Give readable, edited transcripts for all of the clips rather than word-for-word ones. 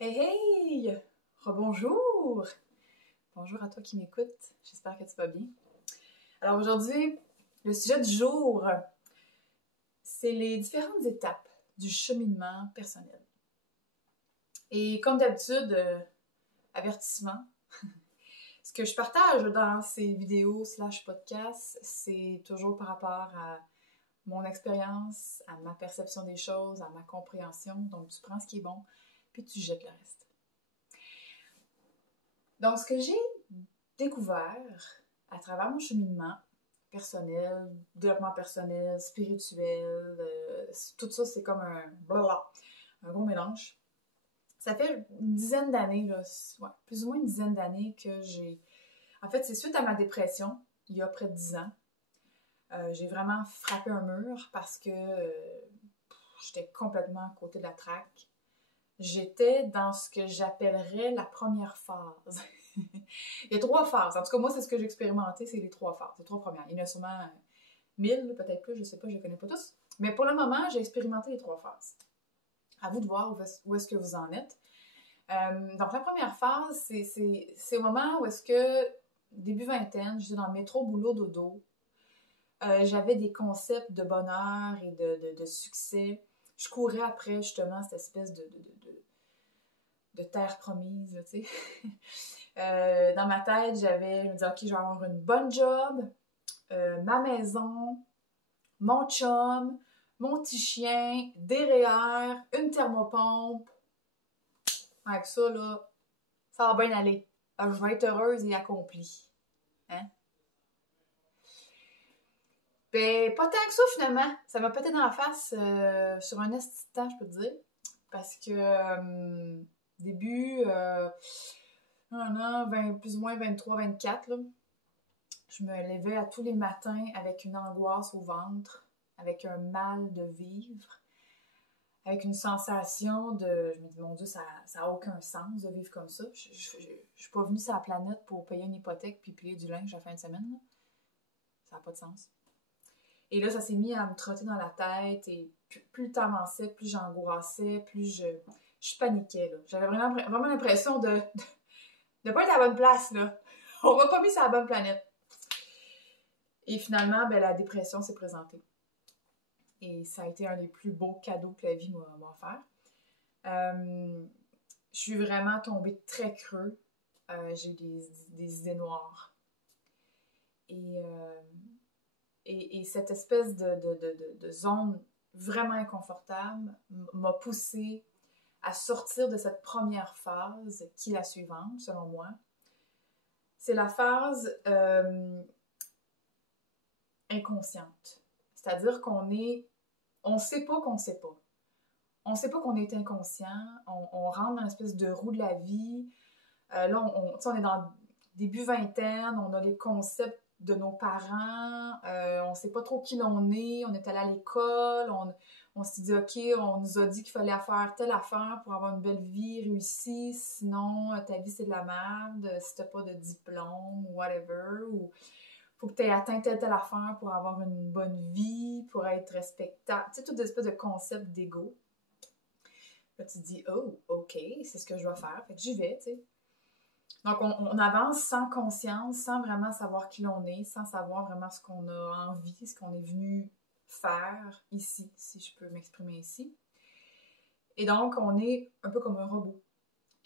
Hey hey! Rebonjour! Bonjour à toi qui m'écoute, j'espère que tu vas bien. Alors aujourd'hui, le sujet du jour, c'est les différentes étapes du cheminement personnel. Et comme d'habitude, avertissement, ce que je partage dans ces vidéos / podcasts, c'est toujours par rapport à mon expérience, à ma perception des choses, à ma compréhension. Donc tu prends ce qui est bon, puis tu jettes le reste. Donc, ce que j'ai découvert à travers mon cheminement personnel, développement personnel, spirituel, tout ça, c'est comme un gros mélange. Ça fait une dizaine d'années, plus ou moins une dizaine d'années que j'ai... En fait, c'est suite à ma dépression, il y a près de 10 ans. J'ai vraiment frappé un mur parce que j'étais complètement à côté de la traque. J'étais dans ce que j'appellerais la première phase. Il y a 3 phases. En tout cas, moi, c'est ce que j'ai expérimenté, c'est les 3 phases, les 3 premières. Il y en a sûrement 1000, peut-être plus, je ne sais pas, je ne les connais pas tous. Mais pour le moment, j'ai expérimenté les 3 phases. À vous de voir où est-ce que vous en êtes. Donc, la première phase, c'est au moment où est-ce que, début vingtaine, j'étais dans le métro boulot dodo. J'avais des concepts de bonheur et de succès. Je courais après, justement, cette espèce de terre promise, tu sais. Dans ma tête, je me disais, OK, je vais avoir une bonne job, ma maison, mon chum, mon petit chien, des REER, une thermopompe. Avec ça, là, ça va bien aller. Alors, je vais être heureuse et accomplie. Hein? Ben, pas tant que ça, finalement. Ça m'a pété dans la face sur un esti de temps, je peux te dire. Parce que, début, plus ou moins 23, 24, là, je me levais à tous les matins avec une angoisse au ventre, avec un mal de vivre, avec une sensation de... Je me dis, mon Dieu, ça n'a aucun sens de vivre comme ça. Je suis pas venue sur la planète pour payer une hypothèque puis plier du linge à la fin de semaine. Là. Ça n'a pas de sens. Et là, ça s'est mis à me trotter dans la tête et plus le temps avançait, plus j'angoissais, plus je paniquais. J'avais vraiment l'impression de ne pas être à la bonne place. Là. On m'a pas mis sur la bonne planète. Et finalement, ben, la dépression s'est présentée. Et ça a été un des plus beaux cadeaux que la vie m'a offert. Je suis vraiment tombée très creux. J'ai eu des idées noires. Et cette espèce de zone vraiment inconfortable m'a poussée à sortir de cette première phase, qui est la suivante, selon moi. C'est la phase inconsciente. C'est-à-dire on sait pas qu'on sait pas. On sait pas qu'on est inconscient. On rentre dans une espèce de roue de la vie. Là, on est dans le début vingtaine, on a les concepts de nos parents, on sait pas trop qui l'on est, on est allé à l'école, on s'est dit, OK, on nous a dit qu'il fallait faire telle affaire pour avoir une belle vie réussie, sinon ta vie c'est de la merde, si t'as pas de diplôme ou whatever, ou faut que tu aies atteint telle affaire pour avoir une bonne vie, pour être respectable, tu sais, toute espèce de concept d'ego. Là, tu te dis, oh, OK, c'est ce que je dois faire, fait que j'y vais, tu sais. Donc, on avance sans conscience, sans vraiment savoir qui l'on est, sans savoir vraiment ce qu'on a envie, ce qu'on est venu faire ici, si je peux m'exprimer ici. Et donc, on est un peu comme un robot.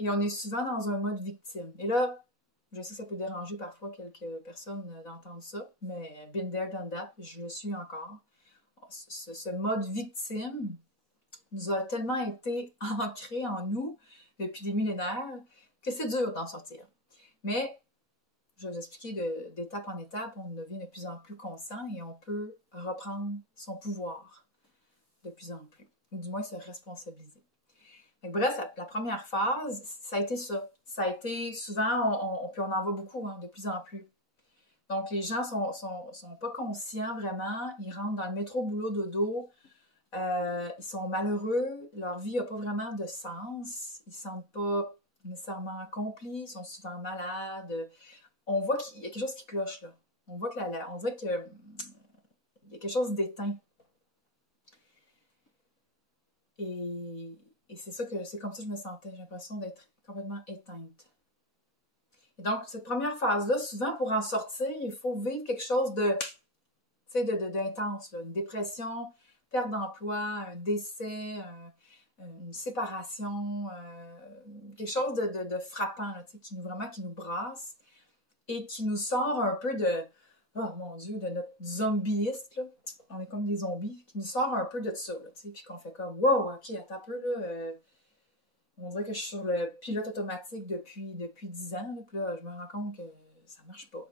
Et on est souvent dans un mode victime. Et là, je sais que ça peut déranger parfois quelques personnes d'entendre ça, mais been there, done that, je le suis encore. Ce mode victime nous a tellement été ancré en nous depuis des millénaires que c'est dur d'en sortir. Mais, je vais vous expliquer d'étape en étape, on devient de plus en plus conscient et on peut reprendre son pouvoir de plus en plus, ou du moins se responsabiliser. Donc, bref, la première phase, ça a été ça. Ça a été souvent, puis on en voit beaucoup, de plus en plus. Donc, les gens sont pas conscients vraiment, ils rentrent dans le métro boulot dodo, ils sont malheureux, leur vie n'a pas vraiment de sens, ils ne se sentent pas nécessairement accomplis, ils sont souvent malades. On voit qu'il y a quelque chose qui cloche là. On voit que on dirait qu'il y a quelque chose d'éteint. Et c'est comme ça que je me sentais. J'ai l'impression d'être complètement éteinte. Et donc, cette première phase-là, souvent, pour en sortir, il faut vivre quelque chose d'intense, une dépression, perte d'emploi, un décès, une séparation, quelque chose de frappant, là, qui nous brasse et qui nous sort un peu oh mon Dieu, de notre zombieiste, là. On est comme des zombies, qui nous sort un peu de ça, là, puis qu'on fait comme, wow, ok, attends un peu, là, on dirait que je suis sur le pilote automatique depuis 10 ans, là, puis là, je me rends compte que ça marche pas.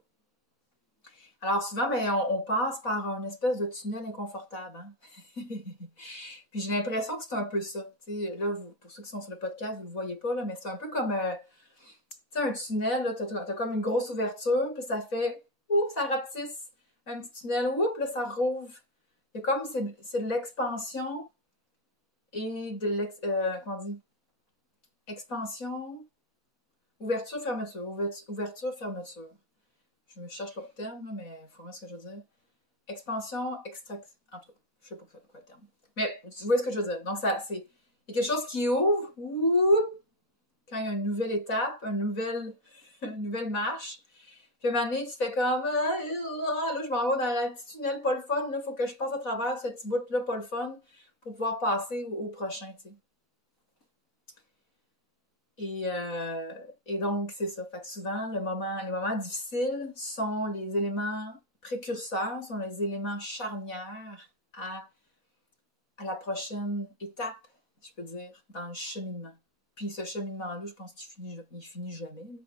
Alors souvent, ben, on passe par une espèce de tunnel inconfortable, hein? Puis j'ai l'impression que c'est un peu ça. T'sais, là, pour ceux qui sont sur le podcast, vous ne le voyez pas, là, mais c'est un peu comme un tunnel, tu as comme une grosse ouverture, puis ça fait, oups, ça rapetisse un petit tunnel, oups, là, ça rouvre. Il y a comme, c'est de l'expansion et de comment on dit? Expansion, ouverture, fermeture, ouverture, fermeture. Je me cherche l'autre terme, là, mais il faut voir ce que je veux dire. Expansion, extraction, en tout cas, je sais pas quoi le terme. Mais tu vois ce que je veux dire. Donc, il y a quelque chose qui ouvre, quand il y a une nouvelle étape, une nouvelle marche. Puis à un moment donné, tu fais comme, là, je m'en vais dans un petit tunnel pas le fun, là, faut que je passe à travers ce petit bout-là pas le fun pour pouvoir passer au prochain, tu sais. Et donc, c'est ça. Fait que souvent, les moments difficiles sont les éléments précurseurs, sont les éléments charnières à la prochaine étape, je peux dire, dans le cheminement. Puis ce cheminement-là, je pense qu'il finit jamais. Là.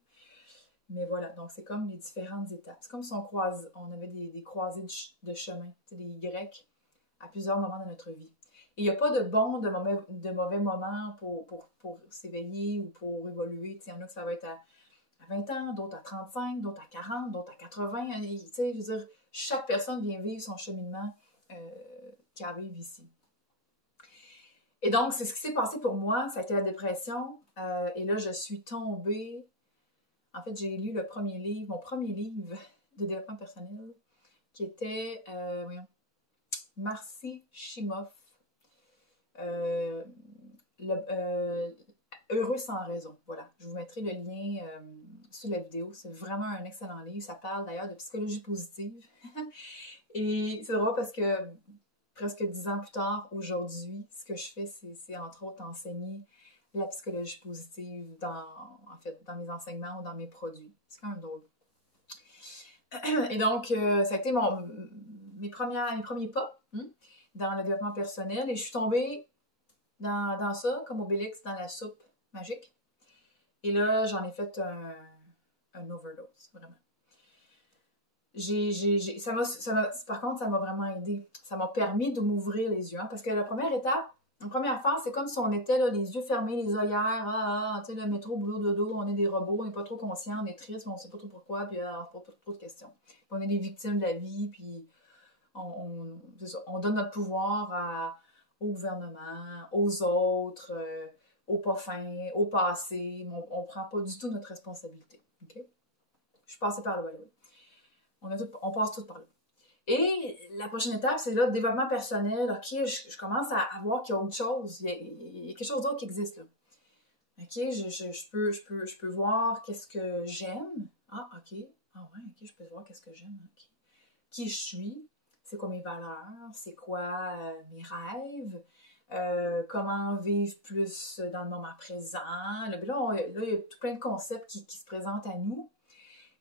Mais voilà, donc c'est comme les différentes étapes. C'est comme si on avait des croisées de chemin, des Y, à plusieurs moments dans notre vie. Et il n'y a pas de bons, de mauvais moments pour s'éveiller ou pour évoluer. Il y en a que ça va être à 20 ans, d'autres à 35, d'autres à 40, d'autres à 80. Je veux dire, chaque personne vient vivre son cheminement qui arrive ici. Et donc, c'est ce qui s'est passé pour moi. Ça a été la dépression. Et là, je suis tombée. En fait, j'ai lu mon premier livre de développement personnel, qui était, Marcy Shimoff. Heureux sans raison. Voilà. Je vous mettrai le lien sous la vidéo. C'est vraiment un excellent livre. Ça parle d'ailleurs de psychologie positive. Et c'est drôle parce que presque 10 ans plus tard, aujourd'hui, ce que je fais, c'est entre autres enseigner la psychologie positive dans mes enseignements ou dans mes produits. C'est quand même drôle. Et donc, ça a été mes premiers pas dans le développement personnel. Et je suis tombée dans ça, comme Obélix dans la soupe magique. Et là, j'en ai fait un overdose, vraiment. Par contre, ça m'a vraiment aidé. Ça m'a permis de m'ouvrir les yeux. Hein, parce que la première phase, c'est comme si on était là, les yeux fermés, les œillères, tu sais, le métro, boulot, dodo, on est des robots, on n'est pas trop conscient, on est triste, mais on ne sait pas trop pourquoi, puis on ne pose pas trop de questions. Puis on est des victimes de la vie, puis on donne notre pouvoir au gouvernement, aux autres, aux pas fins, au passé. On ne prend pas du tout notre responsabilité. Okay? Je suis passée par là, on passe tout par là. Et la prochaine étape, c'est là, le développement personnel. OK, je commence à voir qu'il y a autre chose. Il y a quelque chose d'autre qui existe là. OK, je peux voir qu'est-ce que j'aime. Ah, OK. Ah ouais, OK, je peux voir qu'est-ce que j'aime. OK. Qui je suis, c'est quoi mes valeurs, c'est quoi mes rêves, comment vivre plus dans le moment présent. Là, il y a tout plein de concepts qui se présentent à nous.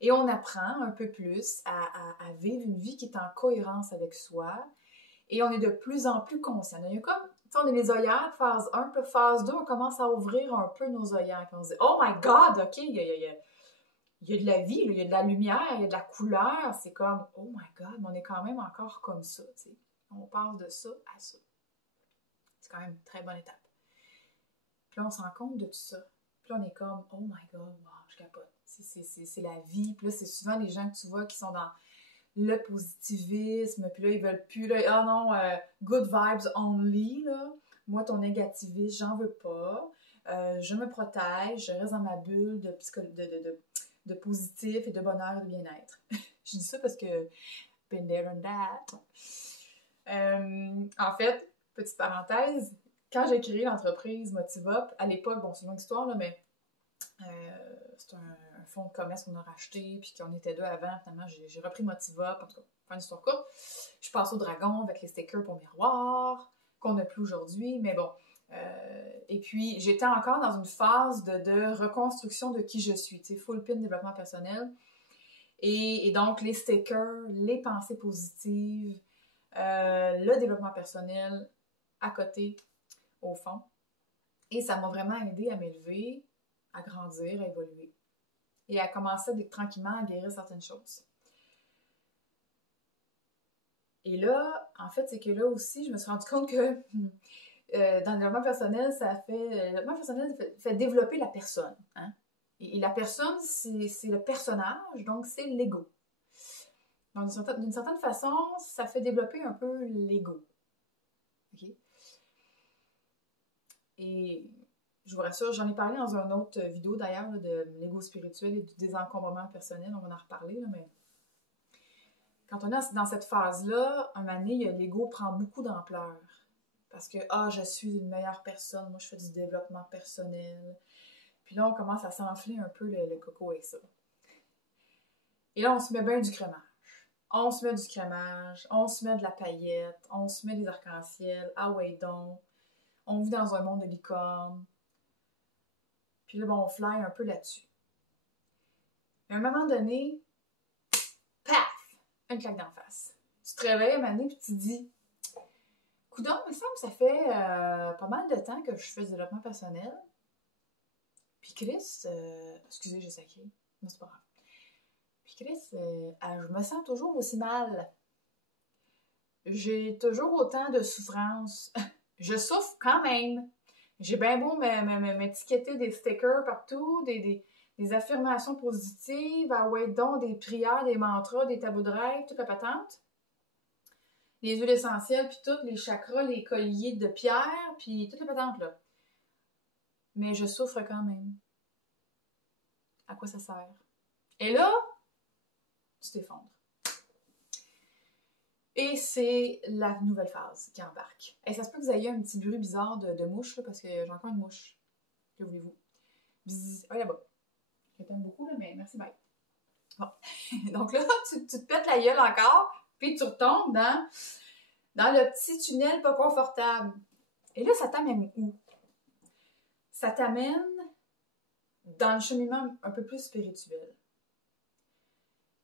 Et on apprend un peu plus à vivre une vie qui est en cohérence avec soi. Et on est de plus en plus conscient. Il y a comme, tu sais, on est les œillères, phase 1, puis phase 2, on commence à ouvrir un peu nos œillères. Puis on se dit, oh my God, OK, il y a de la vie, il y a de la lumière, il y a de la couleur. C'est comme, oh my God, mais on est quand même encore comme ça, tu sais. On passe de ça à ça. C'est quand même une très bonne étape. Puis là, on se rend compte de tout ça. Puis là, on est comme, oh my God, wow, je capote. C'est la vie. Puis là, c'est souvent les gens que tu vois qui sont dans le positivisme. Puis là, ils veulent plus, là, ah non, good vibes only, là. Moi, ton négativisme, j'en veux pas. Je me protège, je reste dans ma bulle de positif et de bonheur et de bien-être. Je dis ça parce que been there and that. En fait, petite parenthèse, quand j'ai créé l'entreprise Motivop, à l'époque, bon, c'est une longue histoire, là, mais c'est un fonds de commerce qu'on a racheté, puis qu'on était deux avant. Finalement, j'ai repris Motivop, en tout cas, faire une histoire courte. Je suis passée au Dragon avec les stickers pour miroir, qu'on n'a plus aujourd'hui, mais bon. Et puis, j'étais encore dans une phase de reconstruction de qui je suis, tu sais, full pin développement personnel. Et donc, les stickers, les pensées positives, le développement personnel à côté, au fond. Et ça m'a vraiment aidé à m'élever, à grandir, à évoluer. Et à commencer tranquillement à guérir certaines choses. Et là, en fait, c'est que là aussi, je me suis rendu compte que dans le développement personnel, le développement personnel fait développer la personne. Hein? Et la personne, c'est le personnage, donc c'est l'ego. Donc, d'une certaine façon, ça fait développer un peu l'ego. Okay? Et je vous rassure, j'en ai parlé dans une autre vidéo d'ailleurs de l'ego spirituel et du désencombrement personnel, on va en reparler, là, mais quand on est dans cette phase-là, un moment donné, l'ego prend beaucoup d'ampleur. Parce que, je suis une meilleure personne, moi je fais du développement personnel. Puis là, on commence à s'enfler un peu le coco avec ça. Et là, on se met bien du crémage. On se met du crémage, on se met de la paillette, on se met des arcs-en-ciel, ah ouais donc. On vit dans un monde de licorne. Puis là, bon, on fly un peu là-dessus. Mais à un moment donné, paf! Une claque d'en face. Tu te réveilles un moment donné, puis tu te dis, coudonc, il me semble que ça fait pas mal de temps que je fais du développement personnel. Puis Chris, excusez, j'ai sacré, mais c'est pas grave. Puis Chris, je me sens toujours aussi mal. J'ai toujours autant de souffrance. Je souffre quand même. J'ai bien beau m'étiqueter des stickers partout, des affirmations positives, donc des prières, des mantras, des tabous de rêve, toute la patente. Les huiles essentielles, puis toutes les chakras, les colliers de pierre, puis toute la patente, là. Mais je souffre quand même. À quoi ça sert? Et là, tu t'effondres. Et c'est la nouvelle phase qui embarque. Et ça se peut que vous ayez un petit bruit bizarre de mouche, là, parce que j'ai encore une mouche. Que voulez-vous? Bzzz. Ah, là-bas. Je t'aime beaucoup, là, mais merci, bye. Bon. Donc là, tu te pètes la gueule encore, puis tu retombes dans le petit tunnel pas confortable. Et là, ça t'amène où? Ça t'amène dans le cheminement un peu plus spirituel.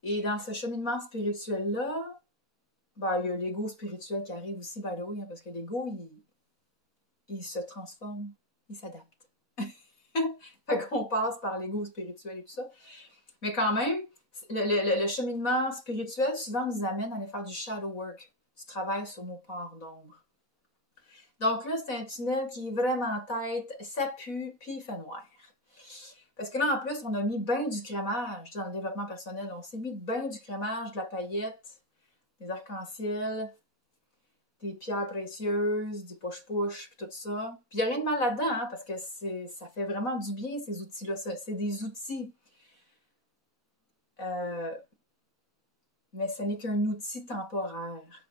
Et dans ce cheminement spirituel-là, ben, il y a l'ego spirituel qui arrive aussi, by the way, hein, parce que l'ego, il se transforme, il s'adapte. Fait qu'on passe par l'ego spirituel et tout ça. Mais quand même, le cheminement spirituel souvent nous amène à aller faire du shadow work, du travail sur nos parts d'ombre. Donc là, c'est un tunnel qui est vraiment tête, ça pue, puis il fait noir. Parce que là, en plus, on a mis bien du crémage dans le développement personnel. On s'est mis bien du crémage, de la paillette, des arcs-en-ciel, des pierres précieuses, du push-push, puis tout ça. Puis il n'y a rien de mal là-dedans, hein, parce que ça fait vraiment du bien, ces outils-là. C'est des outils. Mais ce n'est qu'un outil temporaire.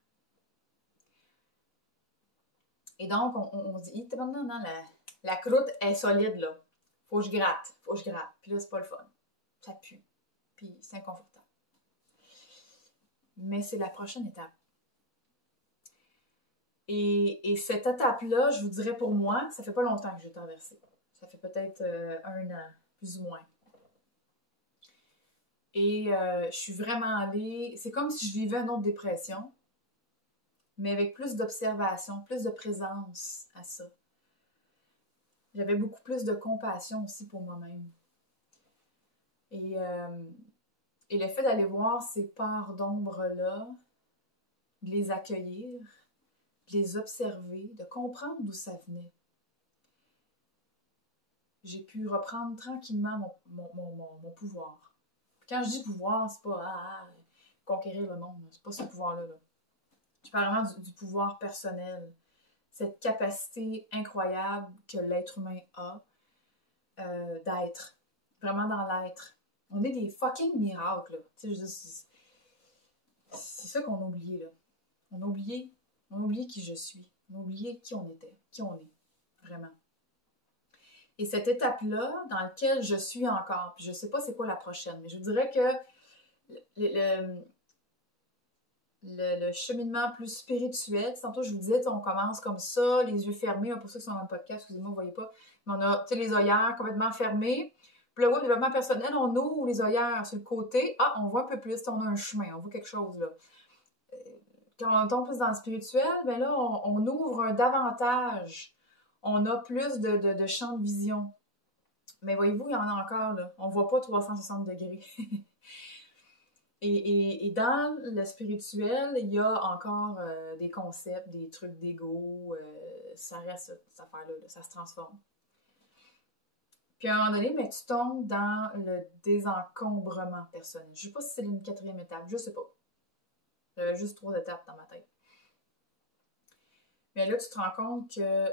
Et donc, on se dit, non, la croûte est solide, là. Faut que je gratte. Puis là, c'est pas le fun. Ça pue. Puis c'est inconfortable. Mais c'est la prochaine étape. Et cette étape-là, je vous dirais pour moi, ça fait pas longtemps que j'ai traversé. Ça fait peut-être 1 an, plus ou moins. Et je suis vraiment allée... C'est comme si je vivais une autre dépression, mais avec plus d'observation, plus de présence à ça. J'avais beaucoup plus de compassion aussi pour moi-même. Et le fait d'aller voir ces parts d'ombre-là, de les accueillir, de les observer, de comprendre d'où ça venait. J'ai pu reprendre tranquillement mon pouvoir. Puis quand je dis pouvoir, c'est pas conquérir le monde, c'est pas ce pouvoir-là. Là. Je parle vraiment du pouvoir personnel. Cette capacité incroyable que l'être humain a d'être. Vraiment dans l'être. On est des fucking miracles, là. Tu sais, c'est ça qu'on a oublié, là. On a oublié qui je suis. On a oublié qui on était, qui on est. vraiment. Et cette étape-là, dans laquelle je suis encore, puis je sais pas c'est quoi la prochaine, mais je vous dirais que le cheminement plus spirituel, tantôt je vous disais, on commence comme ça, les yeux fermés, pour ceux qui sont dans le podcast, excusez-moi, vous voyez pas, mais on a les œillères complètement fermées. Puis là, oui, développement personnel, on ouvre les œillères sur le côté. Ah, on voit un peu plus, on a un chemin, on voit quelque chose là. Quand on tombe plus dans le spirituel, ben là, on ouvre davantage. On a plus de champ de vision. Mais voyez-vous, il y en a encore, là. On ne voit pas 360 degrés. Et dans le spirituel, il y a encore des concepts, des trucs d'ego. Ça reste cette affaire-là, là, ça se transforme. Puis à un moment donné, mais tu tombes dans le désencombrement personnel. Je ne sais pas si c'est une 4e étape, je ne sais pas. J'avais juste 3 étapes dans ma tête. Mais là, tu te rends compte que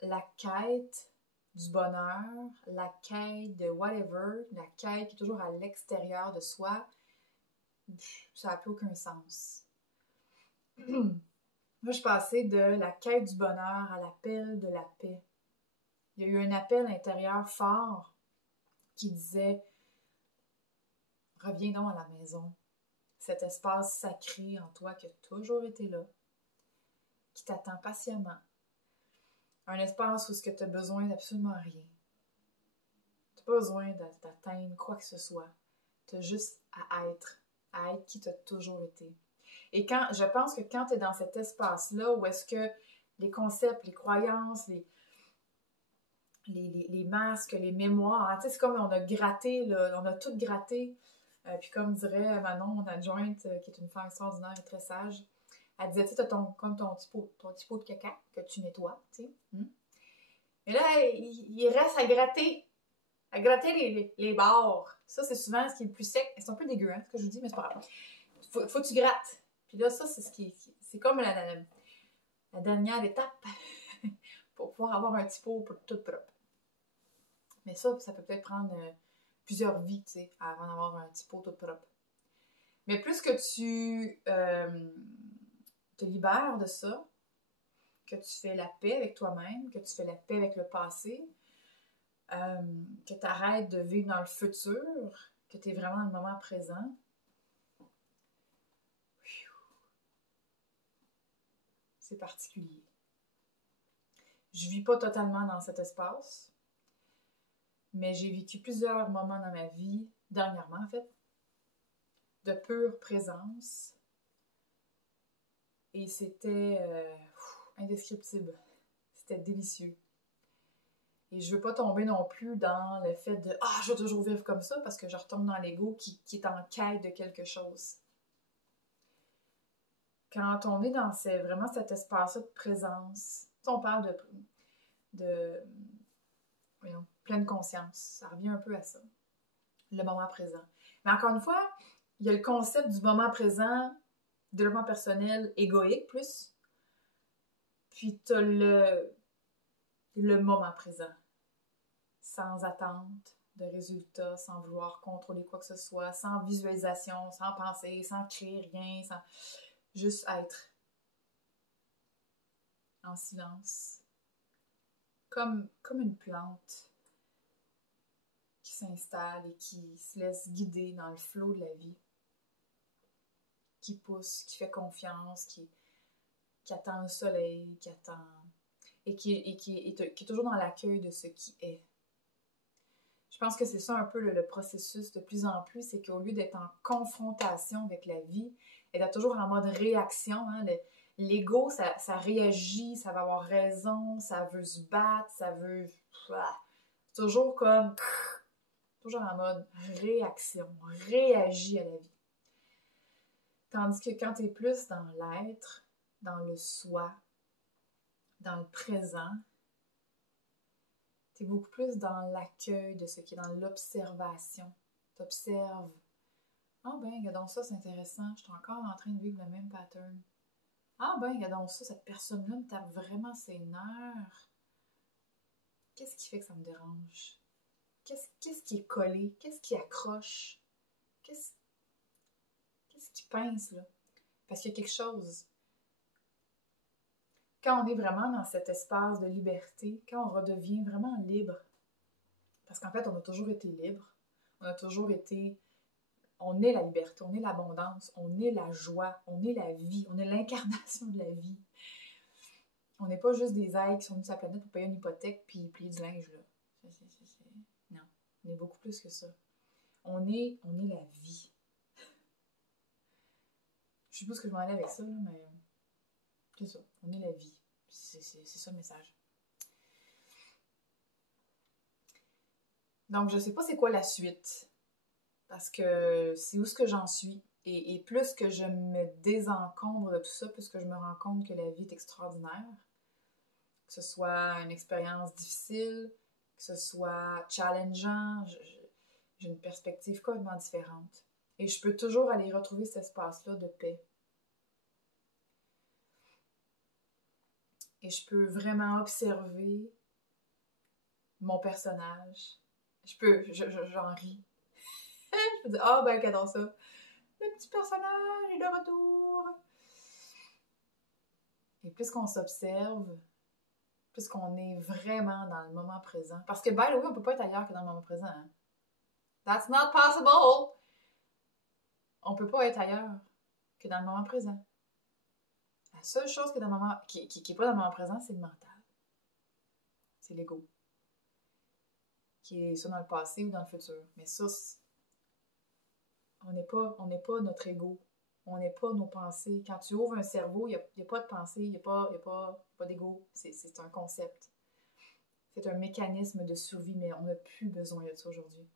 la quête du bonheur, la quête de whatever, la quête qui est toujours à l'extérieur de soi, ça n'a plus aucun sens. Moi, je suis passée de la quête du bonheur à l'appel de la paix. Il y a eu un appel intérieur fort qui disait « Reviens donc à la maison ». Cet espace sacré en toi qui a toujours été là, qui t'attend patiemment. Un espace où tu n'as besoin d'absolument rien. Tu n'as pas besoin d'atteindre quoi que ce soit. Tu as juste à être qui tu as toujours été. Et je pense que quand tu es dans cet espace-là, où est-ce que les concepts, les croyances, les masques, les mémoires, hein, tu sais, c'est comme on a gratté, là, on a tout gratté. Puis comme dirait Manon, mon adjointe, qui est une femme extraordinaire et très sage, elle disait, tu sais, tu as comme ton petit pot de caca que tu nettoies, tu sais. Mais là, il reste à gratter les bords. Ça, c'est souvent ce qui est le plus sec. C'est un peu dégueu, hein, ce que je vous dis, mais c'est pas grave. Faut que tu grattes. Puis là, ça, c'est comme la dernière étape pour pouvoir avoir un petit pot tout propre. Mais ça peut peut-être prendre plusieurs vies, tu sais, avant d'avoir un petit pot tout propre. Mais plus que tu te libères de ça, que tu fais la paix avec toi-même, que tu fais la paix avec le passé, que tu arrêtes de vivre dans le futur, que tu es vraiment dans le moment présent, c'est particulier. Je vis pas totalement dans cet espace, mais j'ai vécu plusieurs moments dans ma vie, dernièrement en fait, de pure présence. Et c'était indescriptible. C'était délicieux. Et je veux pas tomber non plus dans le fait de « Ah, je vais toujours vivre comme ça » parce que je retombe dans l'ego qui est en quête de quelque chose. Quand on est dans vraiment cet espace-là de présence, on parle de pleine conscience. Ça revient un peu à ça. Le moment présent. Mais encore une fois, il y a le concept du moment présent, développement personnel, égoïque plus. Puis tu as le moment présent. Sans attente de résultats, sans vouloir contrôler quoi que ce soit, sans visualisation, sans penser, sans créer rien, sans juste être en silence. Comme une plante qui s'installe et qui se laisse guider dans le flot de la vie, qui pousse, qui fait confiance, qui attend le soleil, qui attend et qui est toujours dans l'accueil de ce qui est. Je pense que c'est ça un peu le processus de plus en plus, c'est qu'au lieu d'être en confrontation avec la vie, et d'être toujours en mode réaction, hein, l'ego, ça réagit, ça va avoir raison, ça veut se battre, ça veut... toujours comme... toujours en mode réaction, réagit à la vie. Tandis que quand tu es plus dans l'être, dans le soi, dans le présent, tu es beaucoup plus dans l'accueil de ce qui est dans l'observation. Tu observes. Ah ben, regardons ça, c'est intéressant. Je suis encore en train de vivre le même pattern. Ah ben, regardons ça, cette personne-là me tape vraiment ses nerfs. Qu'est-ce qui fait que ça me dérange? Qu'est-ce qui est collé? Qu'est-ce qui accroche? Qu'est-ce qui pince, là? Parce qu'il y a quelque chose. quand on est vraiment dans cet espace de liberté, quand on redevient vraiment libre, parce qu'en fait, on a toujours été libre, on a toujours été, on est la liberté, on est l'abondance, on est la joie, on est la vie, on est l'incarnation de la vie. On n'est pas juste des êtres qui sont venus sur la planète pour payer une hypothèque puis plier du linge, là. Non, on est beaucoup plus que ça. On est la vie. Je sais pas ce que je m'en allais avec ça, là, mais c'est ça. On est la vie. C'est ça le message. Donc, je sais pas c'est quoi la suite. Parce que c'est où ce que j'en suis. Et plus que je me désencombre de tout ça, plus que je me rends compte que la vie est extraordinaire. Que ce soit une expérience difficile, que ce soit challengeant, j'ai une perspective complètement différente. Et je peux toujours aller retrouver cet espace-là de paix. Et je peux vraiment observer mon personnage. J'en ris. Je peux dire, ah ben, qu'adore ça. Le petit personnage est de retour. Et plus qu'on s'observe, plus qu'on est vraiment dans le moment présent. Parce que, by the way, on peut pas être ailleurs que dans le moment présent. Hein? That's not possible! On peut pas être ailleurs que dans le moment présent. La seule chose qui est pas dans le moment présent, c'est le mental. C'est l'ego. Qui est soit dans le passé ou dans le futur. Mais ça, on n'est pas notre ego. On n'est pas nos pensées. Quand tu ouvres un cerveau, il n'y a pas de pensée, il n'y a pas d'ego. C'est un concept. C'est un mécanisme de survie, mais on n'a plus besoin de ça aujourd'hui.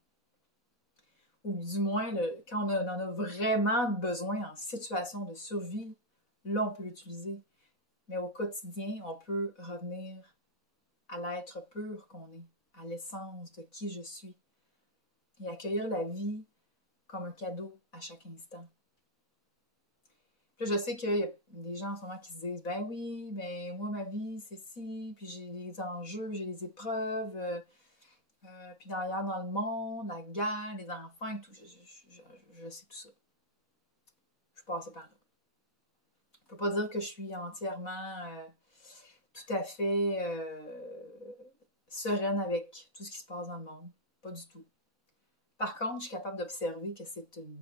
Ou du moins, quand on en a vraiment besoin en situation de survie, là, on peut l'utiliser. Mais au quotidien, on peut revenir à l'être pur qu'on est, à l'essence de qui je suis, et accueillir la vie comme un cadeau à chaque instant. Puis là, je sais qu'il y a des gens en ce moment qui se disent « Ben oui, mais moi, ma vie, c'est ci, puis j'ai des enjeux, j'ai des épreuves, puis derrière dans le monde, la guerre, les enfants et tout. » Je sais tout ça. Je suis passée par là. Je peux pas dire que je suis entièrement tout à fait sereine avec tout ce qui se passe dans le monde. Pas du tout. Par contre, je suis capable d'observer que c'est une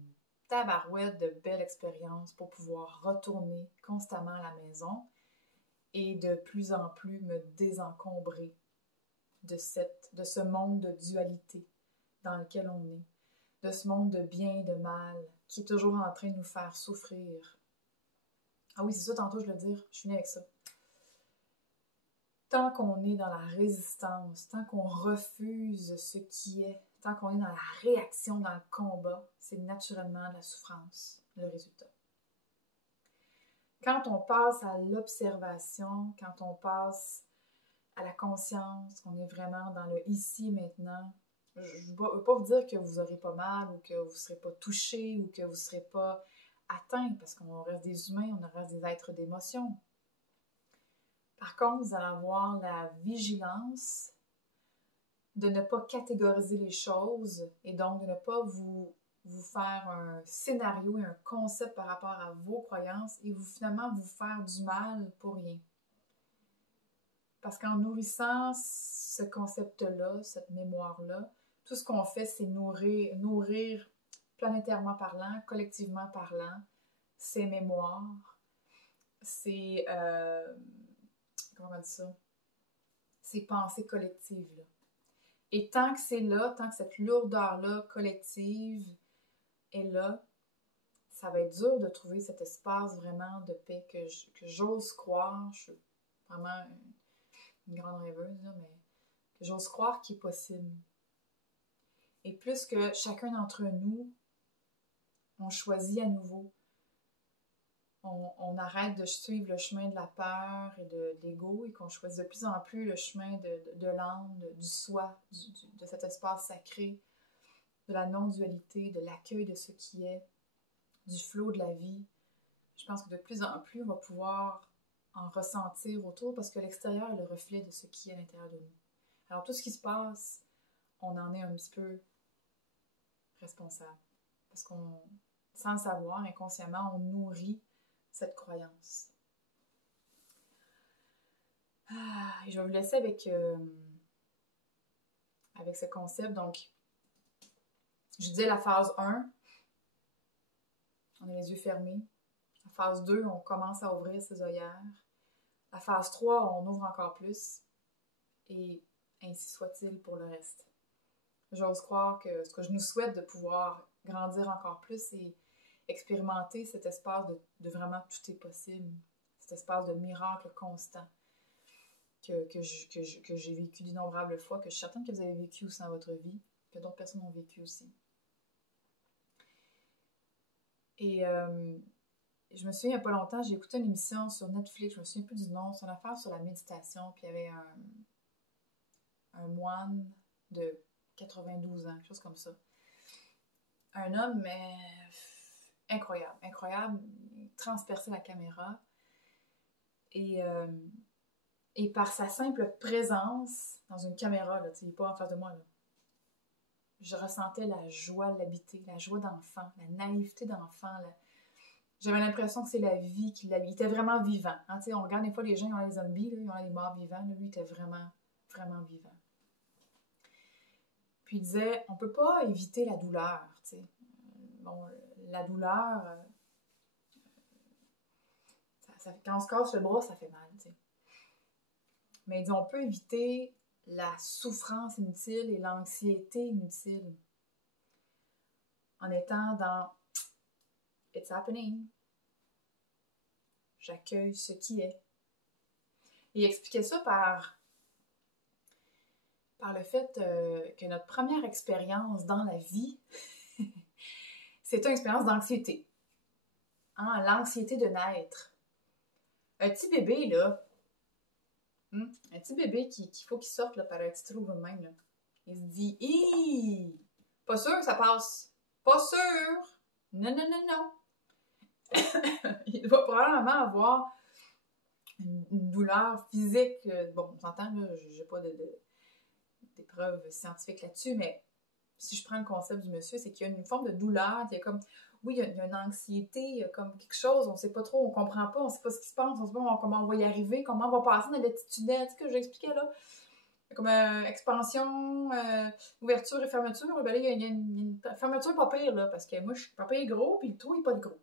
tabarouette de belle expérience pour pouvoir retourner constamment à la maison et de plus en plus me désencombrer de ce monde de dualité dans lequel on est, de ce monde de bien et de mal qui est toujours en train de nous faire souffrir. Ah oui, c'est ça, tantôt je le dire, je suis née avec ça. Tant qu'on est dans la résistance, tant qu'on refuse ce qui est, tant qu'on est dans la réaction, dans le combat, c'est naturellement de la souffrance, le résultat. Quand on passe à l'observation, quand on passe à la conscience, qu'on est vraiment dans le ici, maintenant, je ne veux pas vous dire que vous n'aurez pas mal ou que vous ne serez pas touché ou que vous ne serez pas atteint, parce qu'on reste des humains, on reste des êtres d'émotion. Par contre, vous allez avoir la vigilance de ne pas catégoriser les choses et donc de ne pas vous faire un scénario et un concept par rapport à vos croyances et finalement vous faire du mal pour rien. Parce qu'en nourrissant ce concept-là, cette mémoire-là, tout ce qu'on fait, c'est nourrir planétairement parlant, collectivement parlant, ces mémoires, comment on dit ça? Ces pensées collectives-là. Et tant que c'est là, tant que cette lourdeur-là collective est là, ça va être dur de trouver cet espace vraiment de paix que j'ose croire. Je suis vraiment une grande rêveuse, là, mais que j'ose croire qu'il est possible. Et plus que chacun d'entre nous, on choisit à nouveau. On arrête de suivre le chemin de la peur et de l'ego et qu'on choisit de plus en plus le chemin de l'âme, du soi, de cet espace sacré, de la non-dualité, de l'accueil de ce qui est, du flot de la vie. Je pense que de plus en plus, on va pouvoir en ressentir autour parce que l'extérieur est le reflet de ce qui est à l'intérieur de nous. Alors tout ce qui se passe, on en est un petit peu responsable. Parce qu'on, sans le savoir, inconsciemment, on nourrit cette croyance. Et je vais vous laisser avec ce concept. Donc, je disais la phase 1, on a les yeux fermés. La phase 2, on commence à ouvrir ses œillères. La phase 3, on ouvre encore plus. Et ainsi soit-il pour le reste. J'ose croire que ce que je nous souhaite de pouvoir grandir encore plus et expérimenter cet espace de vraiment tout est possible, cet espace de miracle constant que j'ai vécu d'innombrables fois, que je suis certaine que vous avez vécu aussi dans votre vie, que d'autres personnes ont vécu aussi. Et je me souviens, il n'y a pas longtemps, j'ai écouté une émission sur Netflix, je me souviens plus du nom, c'est une affaire sur la méditation, puis il y avait un moine de 92 ans, quelque chose comme ça. Un homme, mais incroyable, incroyable, il transperçait la caméra. Et par sa simple présence dans une caméra, là, il n'est pas en face de moi, là, je ressentais la joie de l'habiter, la joie d'enfant, la naïveté d'enfant. J'avais l'impression que c'est la vie qui l'habite. Il était vraiment vivant. Hein, on regarde des fois les gens, ils ont les zombies, là, ils ont les morts vivants. Là, lui, il était vraiment, vraiment vivant. Puis il disait, on ne peut pas éviter la douleur. Bon, la douleur, quand on se casse le bras, ça fait mal. T'sais. Mais il dit, on peut éviter la souffrance inutile et l'anxiété inutile en étant dans « It's happening ». J'accueille ce qui est. Et il expliquait ça par le fait que notre première expérience dans la vie, c'est une expérience d'anxiété. Hein, l'anxiété de naître. Un petit bébé, là, un petit bébé qu'il faut qu'il sorte là, par un petit trou de même, là. Il se dit « Hi! Pas sûr que ça passe! Pas sûr! Non, non, non, non! » Il doit probablement avoir une douleur physique. Bon, on s'entend, là, j'ai pas d'épreuves scientifiques là-dessus, mais si je prends le concept du monsieur, c'est qu'il y a une forme de douleur, il y a comme, oui, il y a une anxiété, il y a comme quelque chose, on sait pas trop, on comprend pas, on sait pas ce qui se passe, on sait pas comment on va y arriver, comment on va passer dans le petit tunnel, tu sais, que j'expliquais là. Comme expansion, ouverture et fermeture, ben là, il y a une fermeture pas pire, là, parce que moi, je suis pas pire gros, puis le trou, il est pas de gros.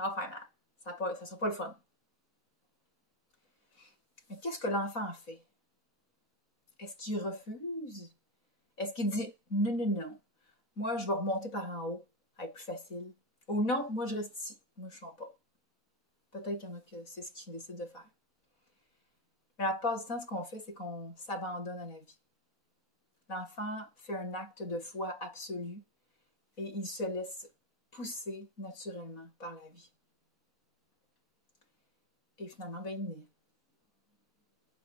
Enfin, ça sera pas le fun. Mais qu'est-ce que l'enfant fait? Est-ce qu'il refuse? Est-ce qu'il dit « Non, non, non, moi, je vais remonter par en haut, ça va être plus facile. » Ou « Non, moi, je reste ici, moi, je ne sens pas. » Peut-être qu'il y en a que c'est ce qu'ils décident de faire. Mais la plupart du temps, ce qu'on fait, c'est qu'on s'abandonne à la vie. L'enfant fait un acte de foi absolu et il se laisse pousser naturellement par la vie. Et finalement, ben, il naît.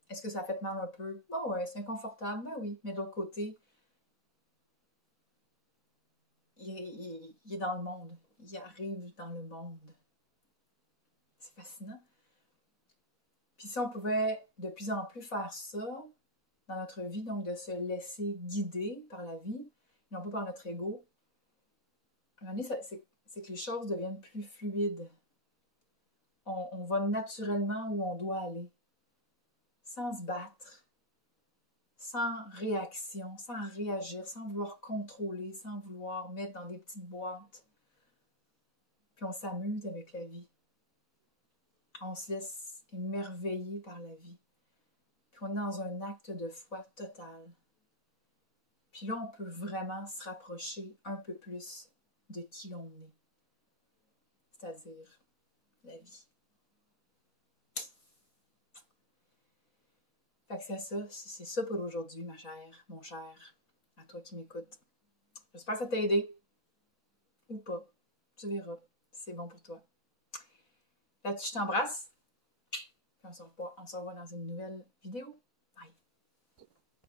Est-ce que ça fait mal un peu? Bon, ouais, c'est inconfortable, ben oui. Mais d'autre côté, il est dans le monde. Il arrive dans le monde. C'est fascinant. Puis si on pouvait de plus en plus faire ça dans notre vie, donc de se laisser guider par la vie, et non pas par notre ego, à un moment donné, c'est que les choses deviennent plus fluides. On va naturellement où on doit aller, sans se battre, sans réaction, sans réagir, sans vouloir contrôler, sans vouloir mettre dans des petites boîtes. Puis on s'amuse avec la vie. On se laisse émerveiller par la vie. Puis on est dans un acte de foi total. Puis là, on peut vraiment se rapprocher un peu plus de qui l'on est. C'est-à-dire la vie. Fait que c'est ça pour aujourd'hui, ma chère, mon cher, à toi qui m'écoutes. J'espère que ça t'a aidé. Ou pas. Tu verras si c'est bon pour toi. Là-dessus, je t'embrasse. Puis on se revoit dans une nouvelle vidéo.